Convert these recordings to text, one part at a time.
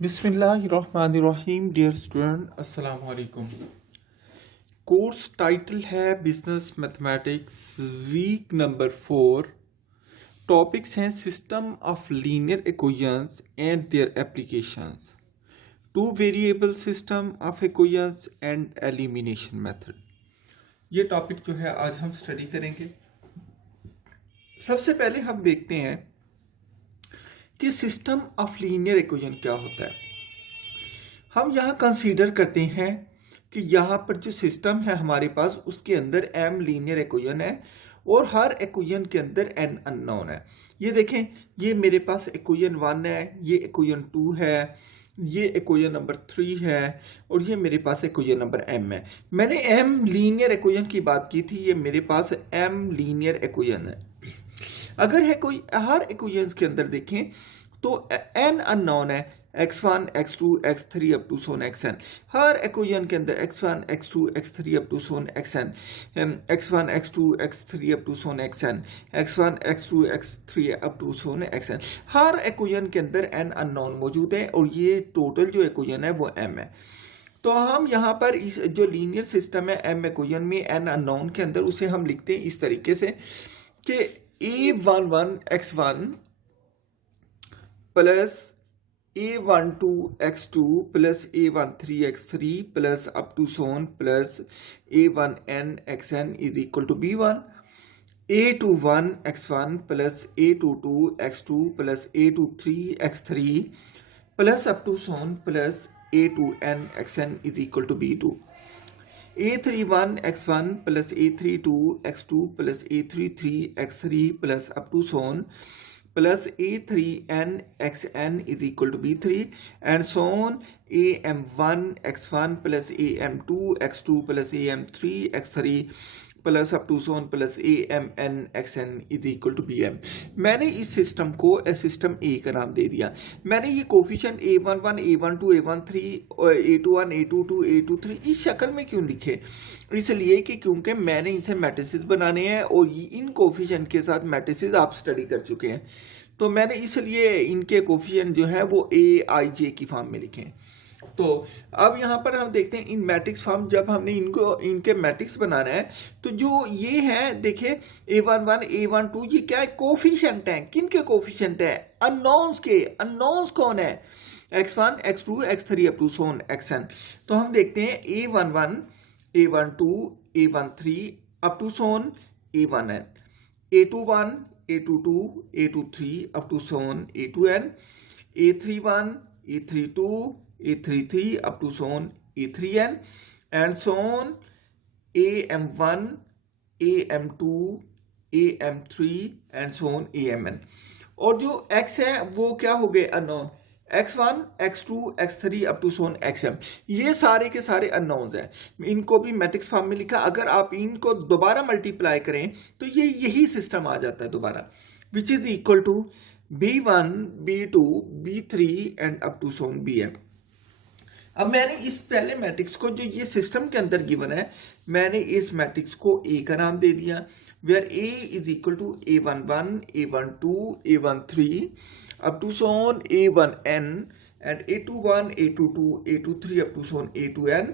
बिस्मिल्लाहिर्रहमानिर्रहीम। Dear student, अस्सलाम वालेकुम। कोर्स टाइटल है business mathematics week number 4। Topics हैं system of linear equations and their applications, two variable system of equations and elimination method. ये topic जो है आज हम स्टडी करेंगे। सबसे पहले हम देखते हैं कि सिस्टम ऑफ लीनियर इक्वेशन क्या होता है। हम यहाँ कंसीडर करते हैं कि यहाँ पर जो सिस्टम है हमारे पास, उसके अंदर m लीनियर इक्वेशन है और हर इक्वेशन के अंदर n अननोन है। ये देखें, ये मेरे पास इक्वेशन 1 है, ये इक्वेशन 2 है, ये इक्वेशन नंबर 3 है और ये मेरे पास इक्वेशन नंबर m है। मैंने m लीनियर इक्वेशन की बात की थी, ये मेरे पास m लीनियर इक्वेशन है। अगर है कोई हर इक्वेशंस के अंदर देखें तो n अननोन है, x1 x2 x3 up to so on xn। हर इक्वेशन के अंदर x1 x2 x3 up to so on xn, x1 x2 x3 up to so on xn, x1 x2 x3 up to so on xn। हर equation के अंदर n unknown मौजूद है और ये टोटल जो इक्वेशन है वो m है। तो हम यहाँ पर इस जो लीनियर सिस्टम है m इक्वेशन में n अननोन के अंदर, उसे हम लिखते हैं इस तरीके से कि a11 x1 plus a12 x2 plus a13 x3 plus up to so on plus a1n xn is equal to b1, a21 x1 plus a22 x2 plus a23 x3 plus up to so on plus a2n xn is equal to b2, a31 x1 plus a32 x2 plus a33 x3 plus up to so on plus a3n xn is equal to b3 and so on, am1 x1 plus am2 x2 plus am3 x3 plus up to so on plus amn xn is equal to bm। मैंने इस system को system ए का नाम दे दिया। मैंने ये coefficient a11 a12 a13 a21 a22 a23 इस शक्ल में क्यों लिखे? इसलिए कि क्योंकि मैंने इनसे मैट्रिसेस बनाने हैं और इन कोफिशिएंट के साथ मैट्रिसेस आप स्टडी कर चुके हैं, तो मैंने इसलिए इनके कोफिशिएंट जो है वो a i j की फॉर्म में लिखे हैं। तो अब यहाँ पर हम देखते हैं इन मैट्रिक्स फॉर्म, जब हमने इनके मैट्रिक्स बनाना है तो जो ये है देखिए a11 a12 ये क्या है? कोफिशिएंट हैं। किन के कोफिशिएंट है? अननोन्स के। अननोन्स कौन है? x1 x2 x3 up to so on xn। तो हम देखते हैं a11 a12 a13 up to so on a1n, a21 a22 a23 up to so on a2n, a31 a32 a33 up to so on a3n and so on, am1 am2 am3 and so on amn। और जो x है वो क्या हो गए? Unknown. x1 x2 x3 up to so on xm, ये सारे के सारे अननोन्स हैं। इनको भी मैट्रिक्स फॉर्म में लिखा। अगर आप इनको दोबारा मल्टीप्लाई करें तो ये यही सिस्टम आ जाता है दोबारा, which is equal to b1 b2 b3 and up to so on bm। अब मैंने इस पहले मैट्रिक्स को जो ये सिस्टम के अंदर गिवन है, मैंने इस मैट्रिक्स को ए का नाम दे दिया, where A is equal to a11 a12 a13 up to so on a1n and a21 a22 a23 up to so on a2n,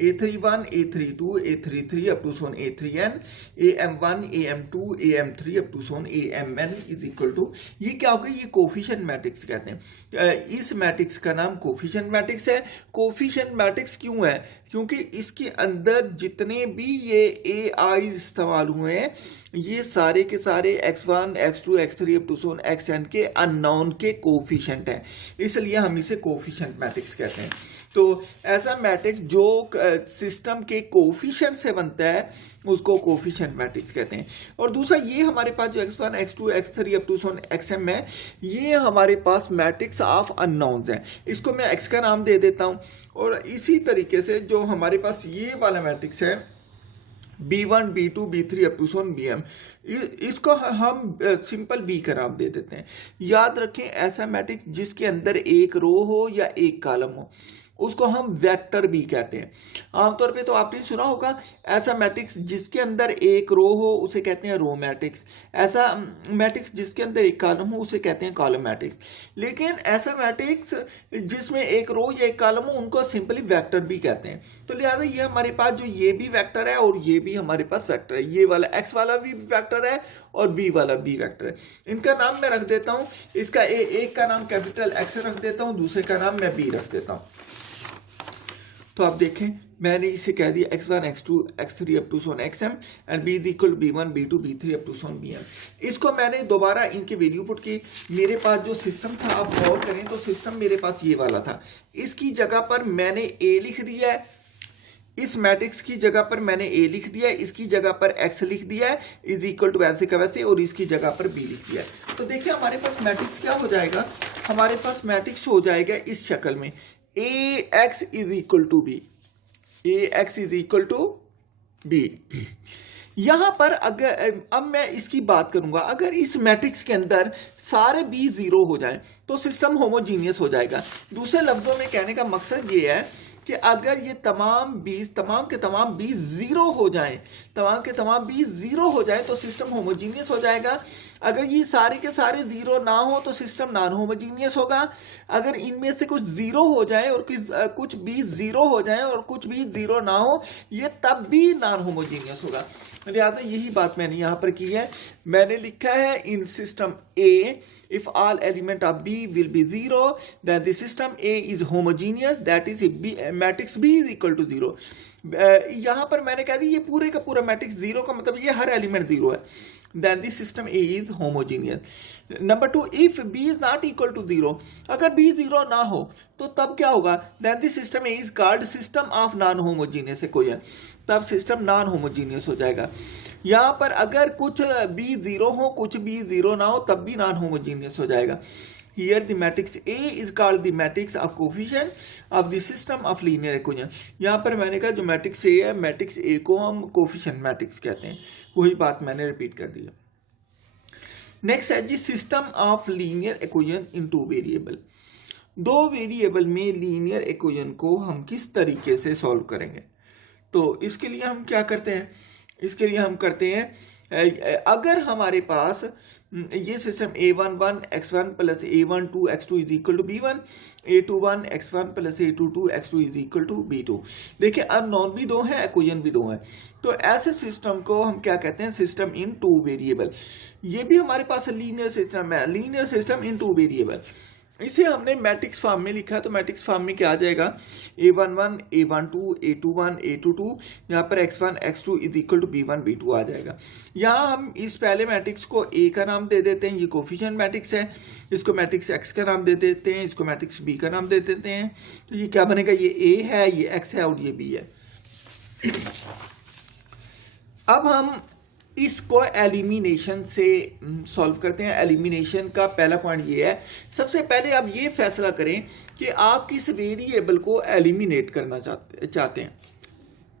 a31 a32 a33 up to so on a3n, am1 am2 am3 up to so on amn is equal to, ये क्या होगा? ये coefficient matrix कहते हैं। इस matrix का नाम coefficient matrix है। कोफिशिएंट मैट्रिक्स क्यों है? क्योंकि इसके अंदर जितने भी ये ए आई इस्तेमाल हुए हैं ये सारे के सारे x1 x2 x3 up to so on xn के अननोन के कोफिशिएंट हैं, इसलिए हम इसे कोफिशिएंट मैट्रिक्स कहते हैं। तो ऐसा मैट्रिक्स जो सिस्टम के कोफिशिएंट से बनता है उसको कोफिशिएंट मैट्रिक्स कहते हैं। और दूसरा ये हमारे पास जो x1 x2 x3 up to so on xm है, ये हमारे पास मैट्रिक्स ऑफ अननोन्स है। इसको मैं x का नाम दे देता हूँ। और इसी तरीके से जो हमारे पास ये वाला मैट्रिक्स है b1 b2 b3 up to so on bm, इसको हम सिंपल b का नाम दे देते हैं। याद रखें ऐसा मैट्रिक्स जिसके अंदर एक रो हो या एक कॉलम हो, उसको हम वेक्टर भी कहते हैं। आमतौर पे तो आपने सुना होगा ऐसा मैट्रिक्स जिसके अंदर एक रो हो उसे कहते हैं रो मैट्रिक्स, ऐसा मैट्रिक्स जिसके अंदर एक कॉलम हो उसे कहते हैं कॉलम मैट्रिक्स। लेकिन ऐसा मैट्रिक्स जिसमें एक रो या एक कॉलम हो उनको सिंपली वेक्टर भी कहते हैं। तो लिहाजा ये हमारे पास जो ये भी वेक्टर है और ये भी हमारे पास वेक्टर है, ये वाला एक्स वाला भी वेक्टर है और बी वाला भी वेक्टर है। इनका नाम मैं रख देता हूँ, इसका एक का नाम कैपिटल एक्स रख देता हूँ, दूसरे का नाम मैं बी रख देता हूँ। तो आप देखें मैंने इसे कह दिया x1 x2 x3 up to so on xm and b is equal b1 b2 b3 up to so on bm। इसको मैंने दोबारा इनके वैल्यू पुट की। मेरे पास जो सिस्टम था आप गौर करें तो सिस्टम मेरे पास ये वाला था, इसकी जगह पर मैंने a लिख दिया है, इस मैट्रिक्स की जगह पर मैंने a लिख दिया है, इसकी जगह पर x लिख दिया है इज इक्वल टू वैसे का वैसे, और इसकी जगह पर b लिख दिया है। तो देखिए हमारे पास मैट्रिक्स क्या हो जाएगा, हमारे पास मैट्रिक्स हो जाएगा इस शक्ल में ax is equal to b, ax is equal to b। यहां पर अगर अब मैं इसकी बात करूंगा, अगर इस मैट्रिक्स के अंदर सारे b जीरो हो जाएं तो सिस्टम होमोजीनियस हो जाएगा। दूसरे लफ्जों में कहने का मकसद ये है कि अगर ये तमाम के तमाम b जीरो हो जाएं, तमाम के तमाम b जीरो हो जाएं तो सिस्टम होमोजीनियस हो जाएगा। अगर ये सारे के सारे जीरो ना हो तो सिस्टम नॉन होमोजीनियस होगा। अगर इनमें से कुछ जीरो हो जाए और कुछ b जीरो हो जाए और कुछ b जीरो ना हो, ये तब भी नॉन होमोजीनियस होगा। लिहाजा यही बात मैंने यहाँ पर की है। मैंने लिखा है इन system A if all element of B will be zero then the system A is homogeneous, that is matrix B is equal to zero। यहाँ पर मैंने कह दी ये पूरे का पूरा मैट्रिक्स जीरो का मतलब ये हर एलिमेंट जीरो है, then the system A is homogeneous। Number 2, if B is not equal to zero, अगर B जीरो ना हो तो तब क्या होगा, then the system A is called system of non homogeneous equation, तब सिस्टम नॉन होमोजीनियस हो जाएगा। यहाँ पर अगर कुछ b जीरो हो कुछ b जीरो ना हो तब भी नॉन होमोजीनियस हो जाएगा। Here the matrix A is called the matrix of coefficient of the system of linear equation। यहाँ पर मैंने कहा जो मैट्रिक्स A है, मैट्रिक्स A को हम कोफिशिएंट मैट्रिक्स कहते हैं, वही बात मैंने रिपीट कर दी है। नेक्स्ट है जी system of linear equation in two variable. दो वेरिएबल में लीनियर इक्वेशन को हम किस तरीके से सॉल्व करेंगे, तो इसके लिए हम क्या करते हैं, इसके लिए हम करते हैं अगर हमारे पास ये system a11 x1 plus a12 x2 is equal to b1, a21 x1 plus a22 x2 is equal to b2। देखिए अननोन भी दो हैं, इक्वेशन भी दो हैं, तो ऐसे सिस्टम को हम क्या कहते हैं, सिस्टम इन टू वेरिएबल। ये भी हमारे पास लीनियर सिस्टम है, linear system in two variable. इसे हमने मैट्रिक्स फॉर्म में लिखा है, तो मैट्रिक्स फॉर्म में क्या आ जाएगा, a11 a12 a21 a22, यहाँ पर x1 x2 is equal to b1 b2 आ जाएगा। यहाँ हम इस पहले मैट्रिक्स को a का नाम दे देते हैं, ये कोफिशिएंट मैट्रिक्स है, इसको मैट्रिक्स x का नाम दे देते हैं, इसको मैट्रिक्स b का नाम दे देते हैं। तो ये क्या बनेगा, ये a है, ये x है और ये b है। अब हम इसको एलिमिनेशन से सॉल्व करते हैं। एलिमिनेशन का पहला पॉइंट ये है, सबसे पहले आप ये फैसला करें कि आप किस वेरिएबल को एलिमिनेट करना चाहते हैं।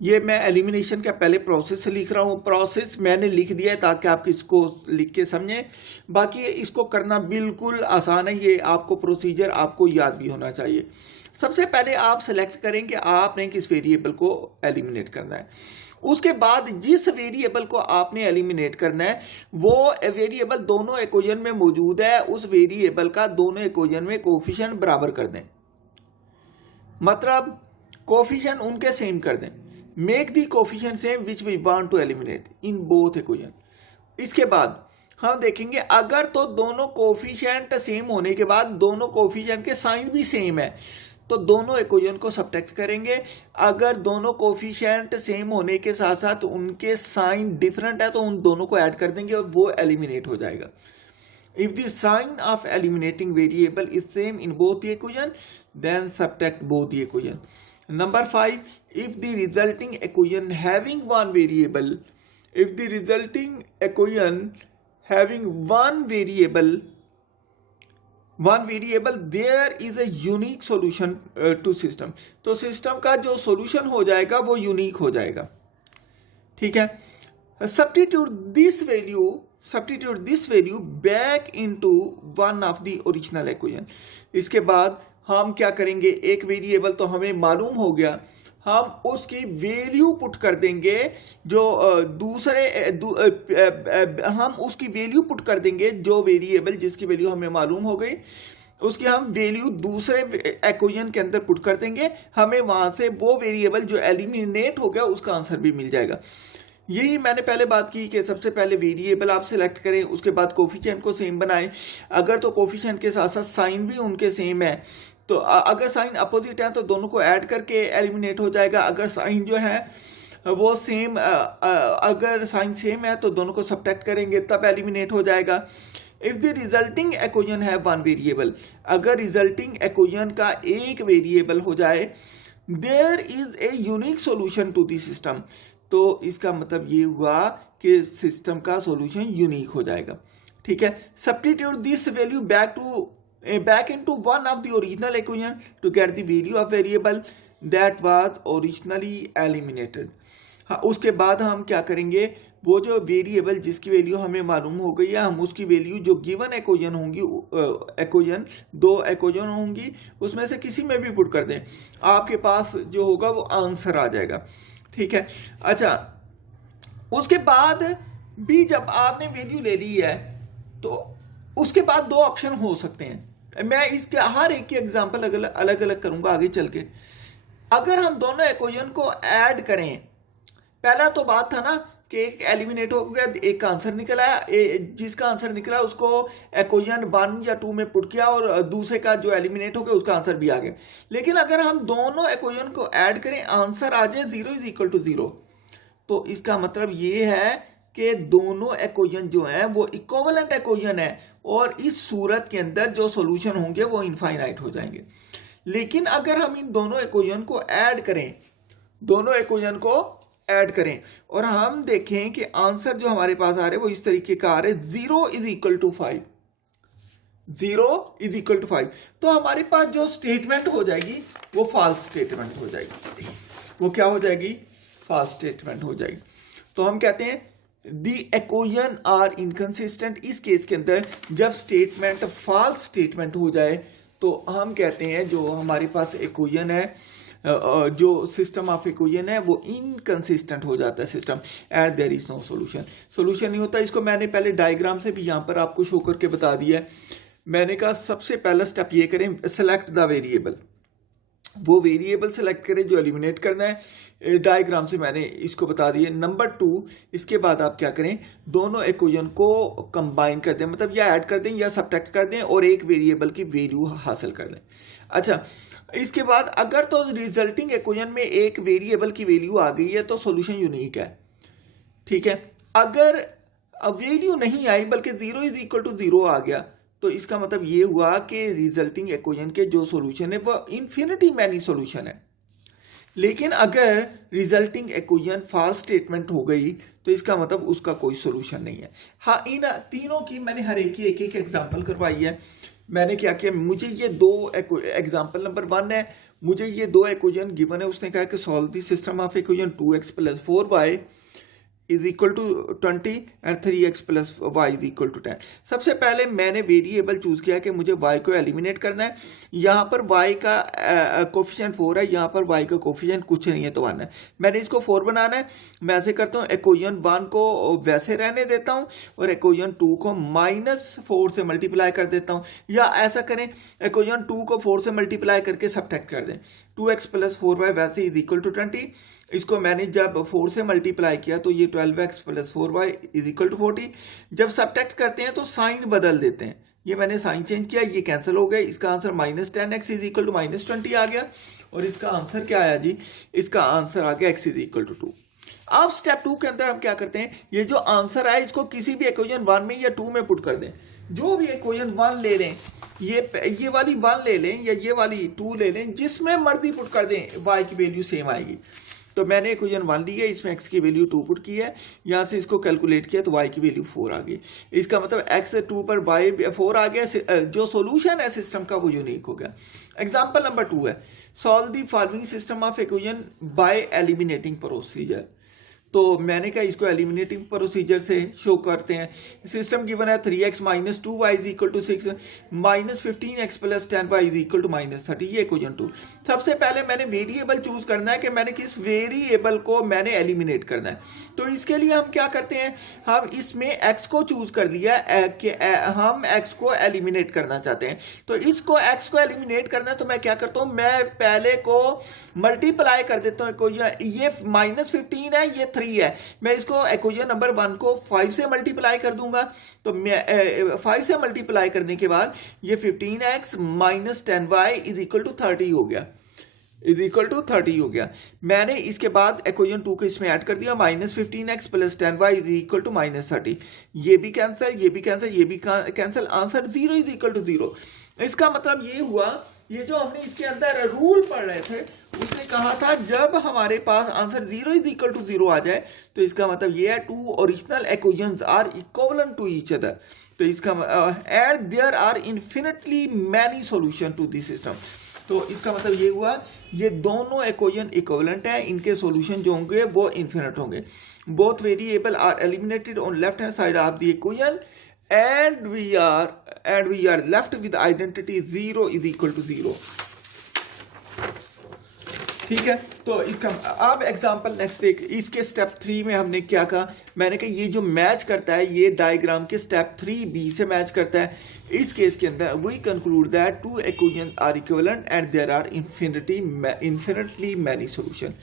ये मैं एलिमिनेशन का पहले प्रोसेस लिख रहा हूँ, प्रोसेस मैंने लिख दिया है ताकि आप इसको लिख के समझें। बाकी इसको करना बिल्कुल आसान है, ये आपको प्रोसीजर आपको याद भी होना चाहिए। सबसे पहले आप सेलेक्ट करें कि आपने किस वेरिएबल को एलिमिनेट करना है। उसके बाद जिस वेरिएबल को आपने एलिमिनेट करना है वो वेरिएबल दोनों इक्वेशन में मौजूद है, उस वेरिएबल का दोनों इक्वेशन में कोफिशिएंट बराबर कर दें, मतलब कोफिशिएंट उनके सेम कर दें। Make the coefficient same which we want to eliminate in both equation. इसके बाद हम देखेंगे अगर तो दोनों कोफिशिएंट सेम होने के बाद दोनों कोफिशिएंट के साइन भी सेम है तो दोनों इक्वेशन को सब्ट्रैक्ट करेंगे। अगर दोनों कोफिशिएंट सेम होने के साथ साथ उनके साइन डिफरेंट है तो उन दोनों को ऐड कर देंगे और वो एलिमिनेट हो जाएगा। If the sign of eliminating variable is same in both the equation then subtract both the equation. Number 5, if the resulting equation having one variable, if the resulting equation having one variable there is a unique solution to system, तो system का जो solution हो जाएगा वो unique हो जाएगा। ठीक है, substitute this value back into one of the original equation. इसके बाद हम क्या करेंगे, एक वेरिएबल तो हमें मालूम हो गया, हम उसकी वैल्यू पुट कर देंगे जो हम उसकी वैल्यू पुट कर देंगे जो वेरिएबल जिसकी वैल्यू हमें मालूम हो गई, उसकी हम वैल्यू दूसरे इक्वेशन के अंदर पुट कर देंगे, हमें वहां से वो वेरिएबल जो एलिमिनेट हो गया उसका आंसर भी मिल जाएगा। यही मैंने पहले बात की कि सबसे पहले वेरिएबल आप सिलेक्ट करें, उसके बाद कोफिशिएंट को सेम बनाएं। अगर तो कोफिशिएंट के साथ साथ साइन भी उनके सेम है, तो अगर साइन अपोजिट है तो दोनों को ऐड करके एलिमिनेट हो जाएगा। अगर साइन जो है वो सेम, अगर साइन सेम है तो दोनों को सब्ट्रैक्ट करेंगे तब एलिमिनेट हो जाएगा। If the resulting equation has one variable, अगर रिजल्टिंग इक्वेशन का एक वेरिएबल हो जाए, there is a unique solution to the system, तो इसका मतलब ये हुआ कि सिस्टम का सॉल्यूशन यूनिक हो जाएगा। ठीक है, substitute this value back into one of the original equation to get the value of variable that was originally eliminated। हाँ, उसके बाद हम क्या करेंगे, वो जो वेरिएबल जिसकी वैल्यू हमें मालूम हो गई है, हम उसकी वैल्यू जो गिवन इक्वेशन होंगी, इक्वेशन दो इक्वेशन होंगी, उसमें से किसी में भी पुट कर दें, आपके पास जो होगा वो आंसर आ जाएगा। ठीक है, अच्छा, उसके बाद भी जब आपने वैल्यू ले ली है तो उसके बाद दो ऑप्शन हो सकते हैं। मैं इसके हर एक की एग्जांपल अलग अलग करूंगा आगे चल के। अगर हम दोनों इक्वेशन को ऐड करें, पहला तो बात था ना कि एक एलिमिनेट हो गया, एक का आंसर निकल आया, जिसका आंसर निकला उसको इक्वेशन 1 या 2 में पुट किया और दूसरे का जो एलिमिनेट हो गया उसका आंसर भी आ गया। लेकिन अगर हम दोनों इक्वेशन को ऐड करें, आंसर आ जाए 0 इज इक्वल टू 0, तो इसका मतलब ये है कि दोनों इक्वेशन जो हैं वो इक्विवेलेंट इक्वेशन है और इस सूरत के अंदर जो सॉल्यूशन होंगे वो इनफाइनाइट हो जाएंगे। लेकिन अगर हम इन दोनों इक्वेशन को ऐड करें, दोनों इक्वेशन को ऐड करें और हम देखें कि आंसर जो हमारे पास आ रहे हैं वो इस तरीके का आ रहे हैं, 0 is equal to 5, 0 is equal to 5, तो हमारे पास जो स्टेटमेंट हो जाएगी वो फॉल्स स्टेटमेंट हो जाएगी। वो क्या हो जाएगी? फॉल्स स्टेटमेंट हो जाएगी। तो हम कहते हैं दी इक्वेशन आर इनकंसिस्टेंट। इस केस के अंदर जब स्टेटमेंट फॉल्स स्टेटमेंट हो जाए तो हम कहते हैं जो हमारे पास इक्वेशन है, जो सिस्टम ऑफ इक्वेशन है वो इनकंसिस्टेंट हो जाता है system, and there is no solution. Solution नहीं होता। इसको मैंने पहले डायग्राम से भी यहाँ पर आपको शो करके बता दिया है। मैंने कहा सबसे पहला स्टेप ये करें, सेलेक्ट द वेरिएबल, वो वेरिएबल सेलेक्ट करें जो एलिमिनेट करना है। डायग्राम से मैंने इसको बता दिया। नंबर 2, इसके बाद आप क्या करें, दोनों इक्वेशन को कंबाइन कर दें, मतलब या ऐड कर दें या सब्ट्रैक्ट कर दें और एक वेरिएबल की वैल्यू हासिल कर दें। अच्छा, इसके बाद अगर तो रिजल्टिंग इक्वेशन में एक वेरिएबल की वैल्यू आ गई है तो सॉल्यूशन यूनिक है। ठीक है, अगर वैल्यू नहीं आई बल्कि 0 इज इक्वल टू 0 आ गया तो इसका मतलब ये हुआ कि रिजल्टिंग इक्वेशन के जो सॉल्यूशन है वो इन्फिनिटी मैनी सॉल्यूशन है। लेकिन अगर रिजल्टिंग इक्वेशन फॉल्स स्टेटमेंट हो गई तो इसका मतलब उसका कोई सॉल्यूशन नहीं है। हाँ, इन तीनों की मैंने हर एक की एक एक एग्जांपल करवाई है। मैंने क्या किया, मुझे ये दो एग्जांपल नंबर 1 है, मुझे ये दो इक्वेशन गिवन है। उसने कहा कि solve the system of equation 2x + 4y is equal to 20 and 3x + y is equal to 10। सबसे पहले मैंने वेरिएबल चूज किया कि मुझे y को एलिमिनेट करना है। यहाँ पर y का कोफिशिएंट 4 है, यहाँ पर y का कोफिशिएंट कुछ नहीं है तो 1 है। मैंने इसको 4 बनाना है। मैं ऐसे करता हूँ, इक्वेशन 1 को वैसे रहने देता हूँ और इक्वेशन 2 को -4 से मल्टीप्लाई कर देता हूँ। या ऐसा करें, इक्वेशन 2 को 4 से मल्टीप्लाई करके सब्ट्रैक्ट कर दें। 2x + 4y वैसे इज इक्वल टू 20। इसको मैंने जब 4 से मल्टीप्लाई किया तो ये 12x + 4y is equal to 40। जब सब्ट्रैक्ट करते हैं तो साइन बदल देते हैं। ये मैंने साइन चेंज किया, ये कैंसिल हो गया। इसका answer -10x is equal to -20 आ गया। और इसका आंसर क्या आया जी? इसका आंसर आ गया x इज इक्वल टू 2। अब स्टेप 2 के अंदर हम क्या करते हैं, ये जो आंसर आया इसको किसी भी इक्वेशन 1 में या 2 में पुट कर दें। जो भी इक्वेशन 1 ले लें, ये वाली 1 ले लें या ये वाली 2 ले लें, जिसमें मर्जी पुट कर दें, y की वैल्यू सेम आएगी। तो मैंने इक्वेशन 1 ली है, इसमें x की वैल्यू 2 पुट की है, यहाँ से इसको कैलकुलेट किया तो y की वैल्यू 4 आ गई। इसका मतलब x 2 पर y 4 आ गया। जो सॉल्यूशन है सिस्टम का वो यूनिक हो गया। एग्जांपल नंबर 2 है, solve the following system of equation by eliminating procedure. तो मैंने कहा इसको एलिमिनेटिंग प्रोसीजर से शो करते हैं। सिस्टम गिवन है 3x minus 2y is equal to 6 minus 15x plus 10y is equal to minus 30, ये इक्वेशन 2। सबसे पहले मैंने वेरिएबल चूज करना है कि मैंने किस वेरिएबल को मैंने एलिमिनेट करना है। तो इसके लिए हम क्या करते हैं, हम इसमें x को चूज कर दिया कि हम x को एलिमिनेट करना चाहते हैं। तो इसको x को एलिमिनेट करना है तो मैं क्या करता हूं, मैं पहले को मल्टीप्लाई कर देता हूं। ये माइनस 15 है, ये 3 है, मैं इसको इक्वेशन नंबर 1 को 5 से मल्टीप्लाई कर दूंगा। तो मैं 5 से मल्टीप्लाई करने के बाद ये 15x minus 10y is equal to 30 हो गया, इज इक्वल टू 30 हो गया। मैंने इसके बाद इक्वेशन 2 को इसमें ऐड कर दिया, minus 15x plus 10y is equal to minus 30। ये भी कैंसिल, ये भी कैंसिल, ये भी cancel, answer 0 is equal to 0। इसका मतलब ये हुआ, ये जो हमने इसके अंदर रूल पढ़ रहे थे उसने कहा था जब हमारे पास आंसर 0 इज इक्वल टू 0 आ जाए तो इसका मतलब ये है two original equations are equivalent to each other. तो इसका and there are infinitely many solution to this system. तो इसका मतलब ये हुआ ये दोनों इक्वेशन इक्विवेलेंट है, इनके सॉल्यूशन जो होंगे वो इन्फिनिट होंगे। Both variable are eliminated on left hand side of the equation and we are left with identity 0 is equal to 0। ठीक है, तो इसका अब एग्जांपल नेक्स्ट देख। इसके स्टेप 3 में हमने क्या कहा, मैंने कहा ये जो मैच करता है ये डायग्राम के स्टेप 3b से मैच करता है। इस केस के अंदर we conclude that two equations are equivalent and there are infinitely many solution.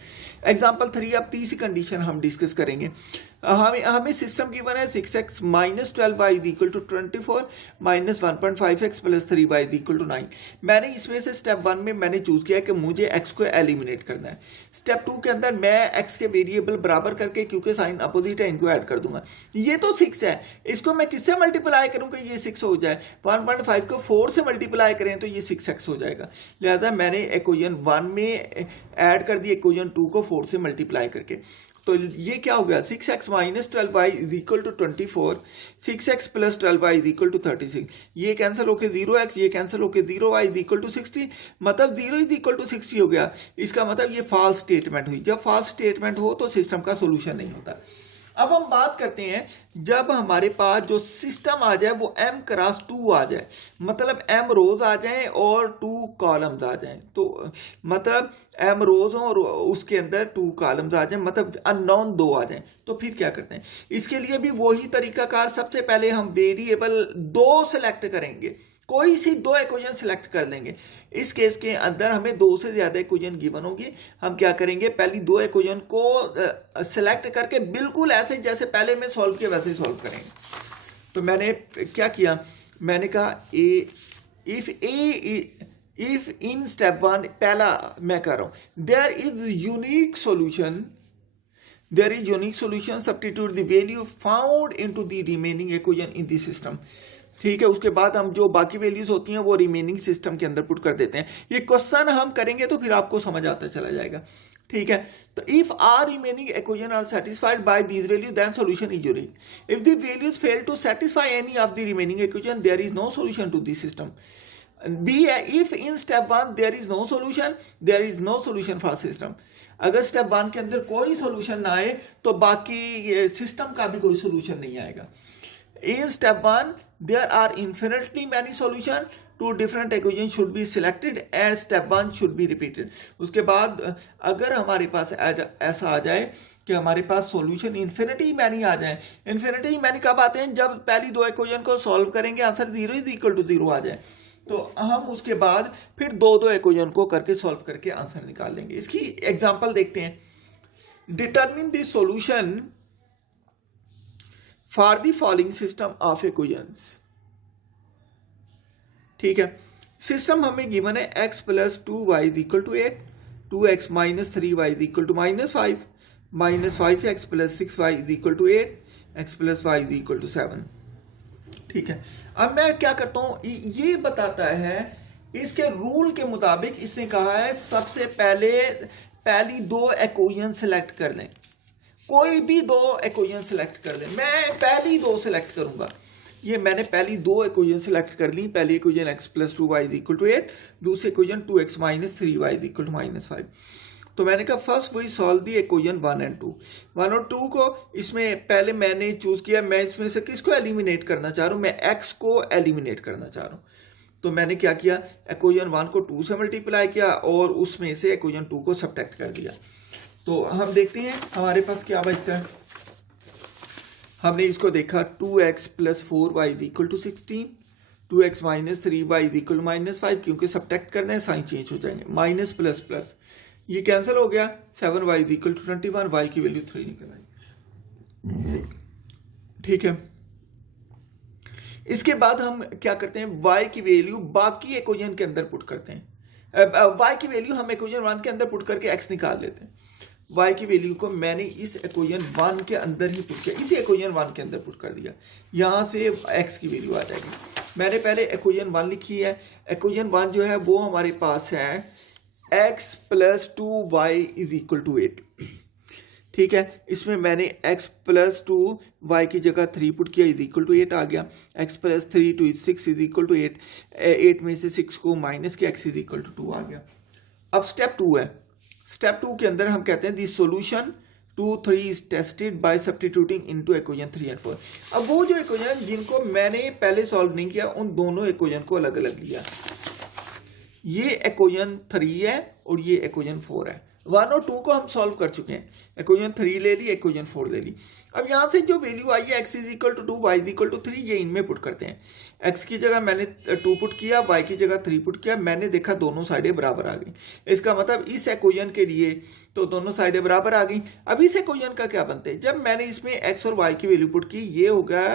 Example 3, अब तीसरी कंडीशन हम डिस्कस करेंगे। हमें सिस्टम गिवन है 6x minus 12y is equal to 24 minus 1.5x plus 3y is equal to 9। मैंने इसमें से step 1 में मैंने चूज किया कि मुझे x को एलिमिनेट करना है। स्टेप 2 के अंदर मैं x के वेरिएबल बराबर करके, क्योंकि साइन अपोजिट है, इनको ऐड कर दूंगा। ये तो 6 है, इसको मैं किससे मल्टीप्लाई करूंगा ये 6 हो जाए, 1.5 को 4 से मल्टीप्लाई करें तो ये 6x हो जाएगा। लिहाजा मैंने इक्वेशन 1 में ऐड कर दिया इक्वेशन 2 को 4 से मल्टीप्लाई करके। तो ये क्या हो गया, 6x minus 12y is equal to 24, 6x plus 12y is equal to 36। ये कैंसिल होके 0x, ये कैंसिल होके 0y इज इक्वल टू 60, मतलब 0 इज इक्वल टू 60 हो गया। इसका मतलब ये फॉल्स स्टेटमेंट हुई। जब फॉल्स स्टेटमेंट हो तो सिस्टम का सोल्यूशन नहीं होता। अब हम बात करते हैं जब हमारे पास जो सिस्टम आ जाए वो m क्रॉस 2 आ जाए, मतलब m रोज आ जाए और 2 कॉलम्स आ जाए। तो मतलब m रोज और उसके अंदर 2 कॉलम्स आ जाए, मतलब अननोन 2 आ जाए। तो फिर क्या करते हैं, इसके लिए भी वही तरीकाकार, सबसे पहले हम वेरिएबल 2 सेलेक्ट करेंगे, कोई सी 2 इक्वेशन सेलेक्ट कर लेंगे। इस केस के अंदर हमें 2 से ज्यादा इक्वेशन गिवन होगी। हम क्या करेंगे, पहली 2 इक्वेशन को सेलेक्ट करके बिल्कुल ऐसे जैसे पहले में सॉल्व किया वैसे ही सॉल्व करेंगे। तो मैंने क्या किया, मैंने कहा इफ इन स्टेप 1, पहला मैं कर रहा हूं, there is unique solution substitute the value found into the remaining equation in the system. ठीक है, उसके बाद हम जो बाकी वैल्यूज होती हैं वो रिमेनिंग सिस्टम के अंदर पुट कर देते हैं। ये क्वेश्चन हम करेंगे तो फिर आपको समझ आता चला जाएगा। ठीक है, तो if are remaining equation are satisfied by these value then solution is unique. If the values fail to satisfy any of the remaining equation there is no solution to this system. B है, if in step 1 there is no solution, there is no solution for system. अगर step 1 के अंदर कोई solution ना आए तो बाकी system का भी कोई सॉल्यूशन नहीं आएगा। In step 1, there are infinitely many solutions. 2 different equations should be selected and step 1 should be repeated. उसके बाद अगर हमारे पास ऐसा आ जाए कि हमारे पास सॉल्यूशन इन्फिनिटी मैनी आ जाए। इन्फिनिटी मैनी कब आते हैं, जब पहली 2 इक्वेशन को सॉल्व करेंगे आंसर 0 इज इक्वल टू 0 आ जाए। तो हम उसके बाद फिर 2 इक्वेशन को करके सॉल्व करके आंसर निकाल लेंगे। इसकी एग्जांपल देखते हैं। Determine the solution for the following system of equations. ठीक है, सिस्टम हमें गिवन है x plus 2y is equal to 8, 2x minus 3y is equal to minus 5, minus 5x plus 6y is equal to 8, x plus y is equal to 7। ठीक है, अब मैं क्या करता हूं, ये बताता है इसके रूल के मुताबिक इसने कहा है सबसे पहली 2 इक्वेशन सेलेक्ट कर लें, कोई भी 2 इक्वेशन सेलेक्ट कर लें। मैं पहली 2 सेलेक्ट करूंगा, ये मैंने पहली 2 इक्वेशन सेलेक्ट कर ली। पहली equation x plus 2y is equal to 8, दूसरी equation 2x minus 3y is equal to minus 5। तो मैंने कहा first we solve the equation 1 and 2। 1 और 2 को इसमें पहले मैंने चूज किया, मैं इसमें से किसको एलिमिनेट करना चाह रहा हूँ, मैं x को एलिमिनेट करना चाह रहा हूँ। तो मैंने क्या किया, इक्वेशन 1 को 2 से मल्टीप्लाई किया और उसमें से इक्वेशन 2 को सब्ट्रैक्ट कर दिया। तो हम देखते हैं हमारे पास क्या बचता है। हमने इसको देखा 2x + 4y = 16, 2x - 3y = -5, क्योंकि सब्ट्रैक्ट करना है साइन चेंज हो जाएंगे, माइनस प्लस प्लस ये कैंसिल हो गया, 7y = 21, y की वैल्यू 3 निकल आई। ठीक है, इसके बाद हम क्या करते हैं, y की वैल्यू बाकी इक्वेशन के अंदर पुट करते हैं। y की वैल्यू हम इक्वेशन 1 के अंदर पुट करके x निकाल लेते हैं। y की वैल्यू को मैंने इस इक्वेशन 1 के अंदर ही पुट किया, इसी इक्वेशन 1 के अंदर पुट कर दिया, यहाँ से x की वैल्यू आ जाएगी। मैंने पहले इक्वेशन 1 लिखी है, इक्वेशन 1 जो है वो हमारे पास है x + 2y = 8। ठीक है, इसमें मैंने x + 2y की जगह 3 पुट किया, = 8 आ गया। x + 3 = 6 = 8, 8 में से 6 को माइनस किया, x = 2 आ गया। अब स्टेप 2 है, स्टेप 2 के अंदर हम कहते हैं दी solution 2, 3 is tested by substituting into equation 3 and 4। अब वो जो इक्वेशन जिनको मैंने पहले सॉल्व नहीं किया उन दोनों इक्वेशन को अलग अलग लिया। ये इक्वेशन 3 है और ये इक्वेशन 4 है। 1 और 2 को हम सॉल्व कर चुके हैं, इक्वेशन 3 ले ली, इक्वेशन 4 ले ली। अब यहाँ से जो वैल्यू आई है x = 2, y = 3, ये इनमें पुट करते हैं। x की जगह मैंने 2 पुट किया, y की जगह 3 पुट किया, मैंने देखा दोनों साइडें बराबर आ गई। इसका मतलब इस इक्वेशन के लिए तो दोनों साइडें बराबर आ गई। अब इस इक्वेशन का क्या बनते हैं, जब मैंने इसमें x और y की वैल्यू पुट की, ये हो गया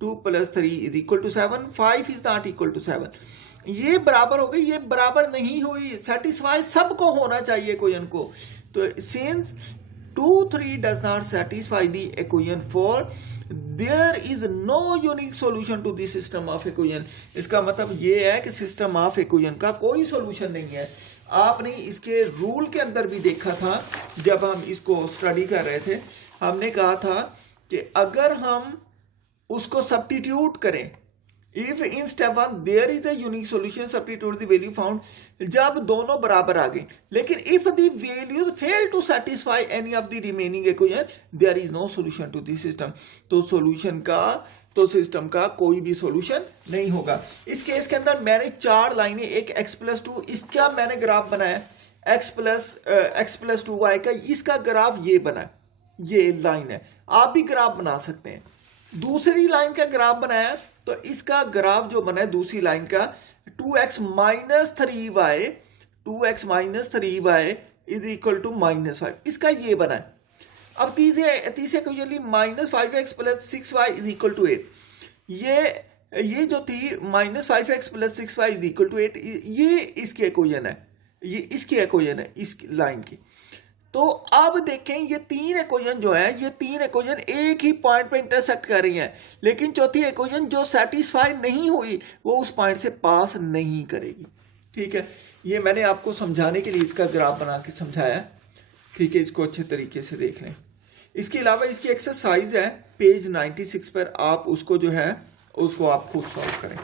2 + 3 = 7, 5 इज नॉट इक्वल टू 7, ये बराबर हो गई, ये बराबर नहीं हुई, सेटिस्फाई सबको होना चाहिए इक्वेशन को। तो since 2, 3 does not satisfy the equation 4, there is no unique solution to this system of equation। इसका मतलब ये है कि सिस्टम ऑफ इक्वेशन का कोई सॉल्यूशन नहीं है। आपने इसके रूल के अंदर भी देखा था, जब हम इसको स्टडी कर रहे थे, हमने कहा था कि अगर हम उसको सब्स्टिट्यूट करें, if in step 1 there is a unique solution, substitute the value found, जब दोनों बराबर आ गए, लेकिन if the values fail to satisfy any of the remaining equation, there is no solution to this system. तो solution का, तो system का कोई भी सॉल्यूशन नहीं होगा। इस केस के अंदर मैंने 4 लाइनें, एक x + 2, इसका मैंने ग्राफ बनाया, x + 2y का, इसका ग्राफ ये बना, ये लाइन है, आप भी ग्राफ बना सकते हैं। दूसरी लाइन का ग्राफ बनाया, तो इसका ग्राफ जो बना है दूसरी लाइन का 2x - 3y, 2x - 3y = -5, इसका ये बना है। अब तीसरे को ये -5x + 6y = 8, ये जो थी -5x + 6y = 8, ये इसकी इक्वेशन है, ये इसकी इक्वेशन है इस लाइन की। तो अब देखें, ये 3 इक्वेशन जो है, ये 3 इक्वेशन एक ही पॉइंट पे इंटरसेक्ट कर रही हैं, लेकिन चौथी इक्वेशन जो सेटिस्फाई नहीं हुई वो उस पॉइंट से पास नहीं करेगी। ठीक है, ये मैंने आपको समझाने के लिए इसका ग्राफ बना के समझाया। ठीक है, इसको अच्छे तरीके से देख लें। इसके अलावा इसकी एक्सरसाइज है पेज 96 पर, आप उसको जो है उसको आप खुद सॉल्व करें।